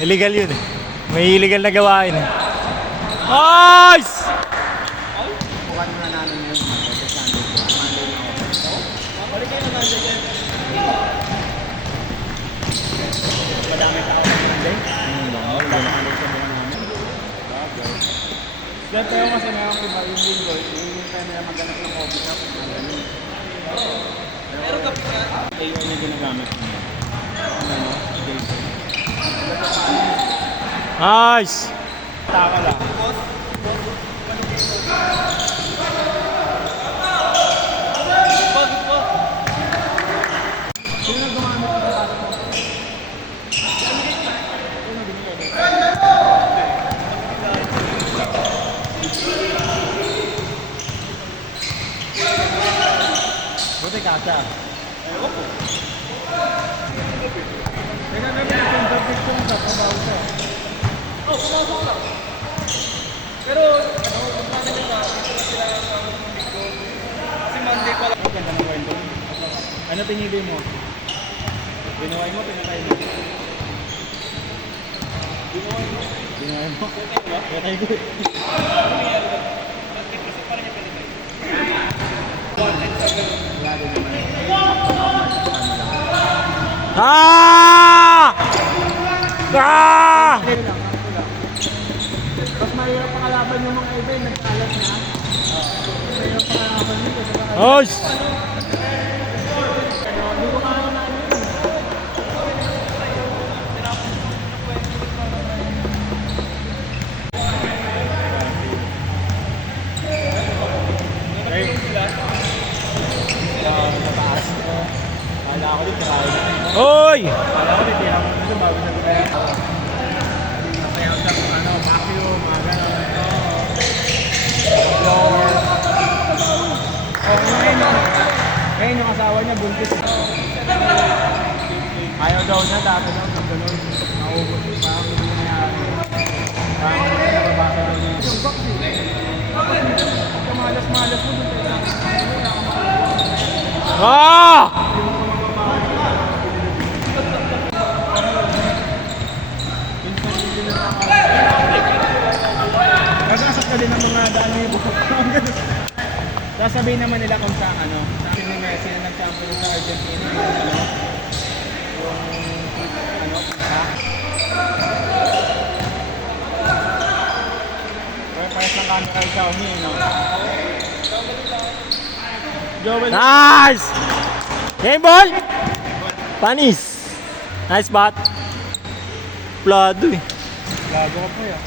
Illegal yun eh. May illegal na gawain eh. Nice! Bukan muna namin yun. Balik kayo naman dyan. Madami pa ako ng Monday. Dahil tayo kasi meron iba yung linggo. Yung tayo nila maghanap ng coffee shop. Pero kapit ka. Ayun yung ginagamit mo. Nice! Taka lang. Sino na gumamit ng batas mo? Buti kasa. Ewan ko. Teka na ba yung picture sa pabaw ko? Oh, pumasok lang. Pero, kumana nila, dito na sila sa Mexico. Kasi Monday pa lang. Ang ganda ng kwento. Ano pinili mo? Binuhay mo, pinatay mo? Binuhay mo? Binuhay mo? Pinatay ko eh. Ano nangyari ba? Bakit kasi parang niya pinatay? Wala din naman. Ah! Ah! Mas mahirap pakalaban yung mga iba yung nagkalat na. Mahirap pakalaban nito. Nice! Hindi ko kaya na ano yun. Mataas ko. Kala ko din try. Oy! Kala ko din tinapos nito bago na gumaya. Masayaw sa ano, vacuum, mga gano'n. Blower. Ngayon yung asawa niya buntis. Ayaw daw niya, dati daw ng gano'n. Naubos yung parang hindi nangyari. Parang nababasa daw niya. Yung vaccine. Pagka malas-malas mo, doon tayo Ah! Nagasap ka din ng mga daan yung bukok. Sasabihin naman nila kung saan ano. Sabi ni Messi na nag-champion sa Argentina. Yung pizza. Parehas ng camera yung Xiaomi, no? Joel. Nice! Game ball! Panis! Nice bat! Plado eh. Lago ka po yan.